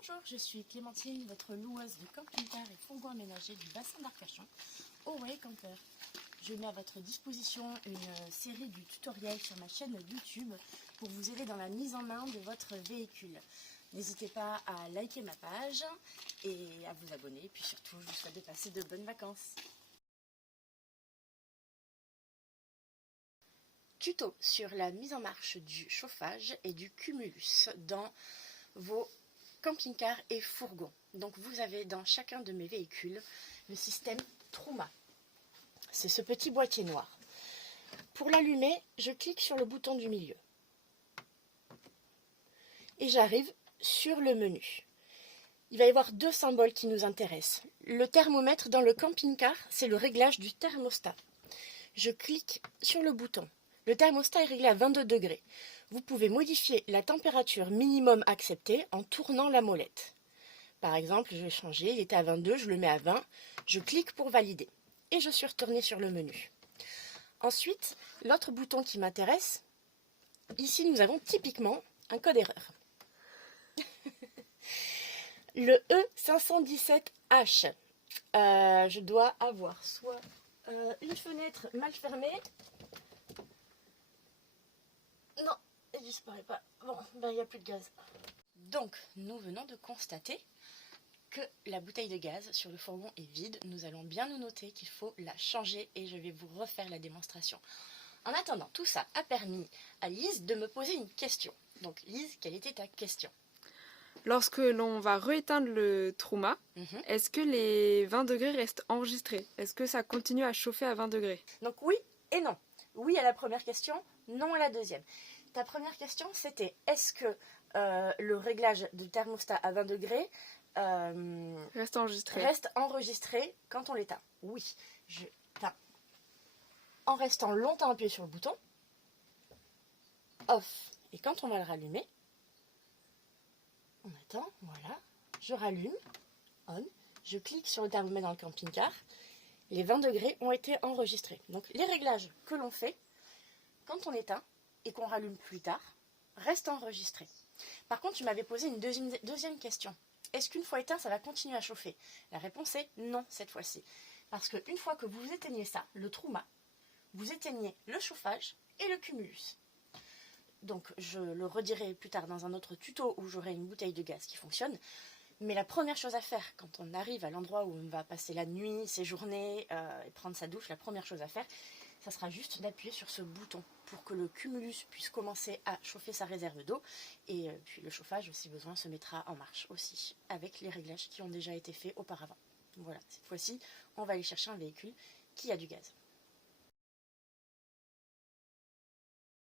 Bonjour, je suis Clémentine, votre loueuse de camping-car et fourgon aménagé du bassin d'Arcachon, Away Camper. Je mets à votre disposition une série de tutoriels sur ma chaîne YouTube pour vous aider dans la mise en main de votre véhicule. N'hésitez pas à liker ma page et à vous abonner, et puis surtout, je vous souhaite de passer de bonnes vacances. Tuto sur la mise en marche du chauffage et du cumulus dans vos camping-car et fourgon. Donc vous avez dans chacun de mes véhicules le système Truma. C'est ce petit boîtier noir. Pour l'allumer, je clique sur le bouton du milieu. Et j'arrive sur le menu. Il va y avoir deux symboles qui nous intéressent. Le thermomètre dans le camping-car, c'est le réglage du thermostat. Je clique sur le bouton. Le thermostat est réglé à 22 degrés. Vous pouvez modifier la température minimum acceptée en tournant la molette. Par exemple, je vais changer, il était à 22, je le mets à 20, je clique pour valider. Et je suis retournée sur le menu. Ensuite, l'autre bouton qui m'intéresse, ici nous avons typiquement un code erreur. Le E517H. Je dois avoir soit une fenêtre mal fermée. Non, il disparaît pas. Bon, ben il n'y a plus de gaz. Donc, nous venons de constater que la bouteille de gaz sur le fourgon est vide. Nous allons bien nous noter qu'il faut la changer et je vais vous refaire la démonstration. En attendant, tout ça a permis à Lise de me poser une question. Donc Lise, quelle était ta question? Lorsque l'on va rééteindre le Truma, est-ce que les 20 degrés restent enregistrés? Est-ce que ça continue à chauffer à 20 degrés? Donc oui et non. Oui à la première question, non à la deuxième. Ta première question, c'était est-ce que le réglage du thermostat à 20 degrés Reste enregistré. Reste enregistré quand on l'éteint? Oui. En restant longtemps appuyé sur le bouton, off. Et quand on va le rallumer, on attend, voilà, je rallume, on, je clique sur le thermomètre dans le camping-car, les 20 degrés ont été enregistrés. Donc les réglages que l'on fait, quand on éteint et qu'on rallume plus tard, restent enregistrés. Par contre, tu m'avais posé une deuxième question. Est-ce qu'une fois éteint, ça va continuer à chauffer? La réponse est non cette fois-ci. Parce qu'une fois que vous éteignez ça, le Truma, vous éteignez le chauffage et le cumulus. Donc je le redirai plus tard dans un autre tuto où j'aurai une bouteille de gaz qui fonctionne. Mais la première chose à faire quand on arrive à l'endroit où on va passer la nuit, séjourner et prendre sa douche, la première chose à faire, ça sera juste d'appuyer sur ce bouton pour que le cumulus puisse commencer à chauffer sa réserve d'eau. Et puis le chauffage, si besoin, se mettra en marche aussi avec les réglages qui ont déjà été faits auparavant. Voilà, cette fois-ci, on va aller chercher un véhicule qui a du gaz.